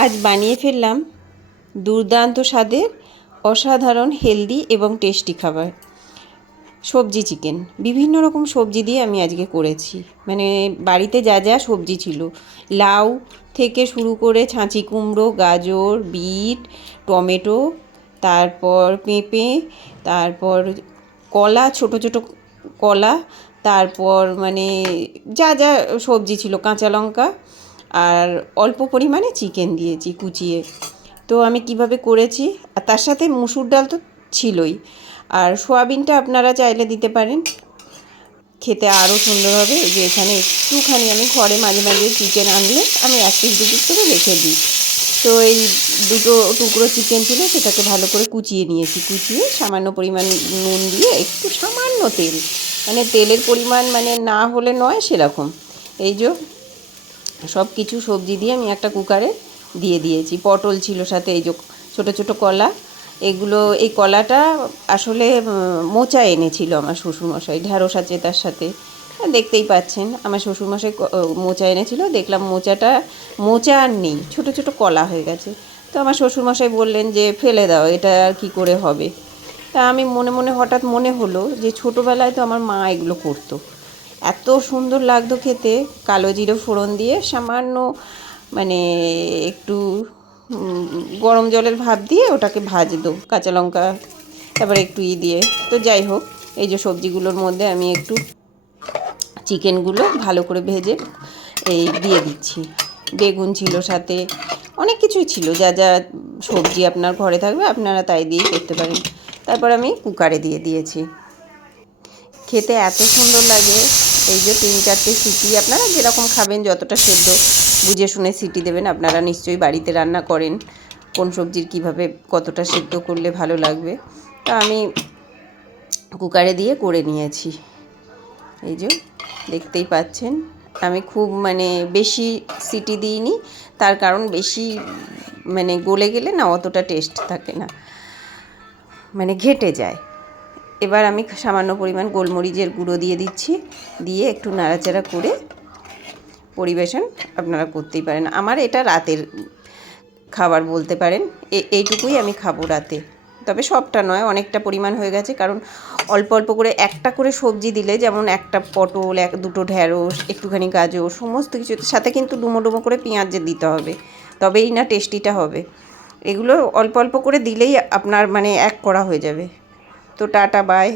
আজ বানিয়ে ফেললাম দুর্দান্ত স্বাদের অসাধারণ হেলদি এবং টেস্টি খাবার সবজি চিকেন। বিভিন্ন রকম সবজি দিয়ে আমি আজকে করেছি, মানে বাড়িতে যা যা সবজি ছিল, লাউ থেকে শুরু করে ছাঁচি কুমড়ো, গাজর, বিট, টমেটো, তারপর পেঁপে, তারপর কলা, ছোট ছোট কলা, তারপর মানে যা যা সবজি ছিল, কাঁচা লঙ্কা, আর অল্প পরিমাণে চিকেন দিয়েছি কুচিয়ে। তো আমি কিভাবে করেছি, আর তার সাথে মুসুর ডাল তো ছিলই, আর সোয়াবিনটা আপনারা চাইলে দিতে পারেন, খেতে আরও সুন্দর হবে। যে এখানে একটুখানি আমি ঘরে মাঝে মাঝে চিকেন আনলে আমি 1 পিস 2 পিস করে রেখে দিই। তো এই দুটো টুকরো চিকেন ছিল, সেটাকে ভালো করে কুচিয়ে নিয়েছি। কুচিয়ে সামান্য পরিমাণ নুন দিয়ে একটু সামান্য তেল, মানে তেলের পরিমাণ মানে না হলে নয় সেরকম। এই যে সব কিছু সবজি দিয়ে আমি একটা কুকারে দিয়ে দিয়েছি। পটল ছিল সাথে, এই যে ছোটো ছোটো কলা, এগুলো এই কলাটা আসলে মোচা এনেছিল আমার শ্বশুরমশাই, ঢ্যাঁড়স আছে তার সাথে, দেখতেই পাচ্ছেন আমার শ্বশুরমশাই মোচা এনেছিল। দেখলাম মোচা আর নেই, ছোটো ছোটো কলা হয়ে গেছে। তো আমার শ্বশুরমশাই বললেন যে ফেলে দাও, এটা আর কী করে হবে। তা আমি মনে মনে হঠাৎ মনে হলো যে ছোটোবেলায় তো আমার মা এগুলো করতো, এত সুন্দর লাগতো খেতে। কালো জিরে ফোড়ন দিয়ে সামান্য মানে একটু গরম জলের ভাপ দিয়ে ওটাকে ভাজতো, কাঁচা লঙ্কা, তারপরে একটু দিয়ে। তো যাই হোক, এই যে সবজিগুলোর মধ্যে আমি একটু চিকেনগুলো ভালো করে ভেজে এই দিয়ে দিচ্ছি। বেগুন ছিল সাথে, অনেক কিছুই ছিল, যা যা সবজি আপনার ঘরে থাকবে আপনারা তাই দিয়েই করতে পারেন। তারপর আমি কুকারে দিয়ে দিয়েছি। খেতে এত সুন্দর লাগে। এই যে 3-4টে সিটি, আপনারা যেরকম খাবেন যতটা সেদ্ধ বুঝে শুনে সিটি দেবেন। আপনারা নিশ্চয়ই বাড়িতে রান্না করেন, কোন সবজির কিভাবে কতটা সেদ্ধ করলে ভালো লাগবে। তা আমি কুকারে দিয়ে করে নিয়েছি। এই যে দেখতেই পাচ্ছেন, আমি খুব মানে বেশি সিটি দিইনি, তার কারণ বেশি মানে গলে গেলে না অতটা টেস্ট থাকে না, মানে ঘেটে যায়। এবার আমি সামান্য পরিমাণ গোলমরিচের গুঁড়ো দিয়ে দিচ্ছি, দিয়ে একটু নাড়াচাড়া করে পরিবেশন আপনারা করতেই পারেন। আমার এটা রাতের খাবার বলতে পারেন, এইটুকুই আমি খাবো রাতে। তবে সবটা নয়, অনেকটা পরিমাণ হয়ে গেছে, কারণ অল্প অল্প করে একটা করে সবজি দিলে, যেমন একটা পটল, দুটো ঢ্যাঁড়স, একটুখানি গাজর, সমস্ত কিছু সাথে কিন্তু ডুমো ডুমো করে পেঁয়াজ দিতে হবে, তবেই না টেস্টিটা হবে। এগুলো অল্প অল্প করে দিলেই আপনার মানে এক করা হয়ে যাবে। তো টাটা, বাই।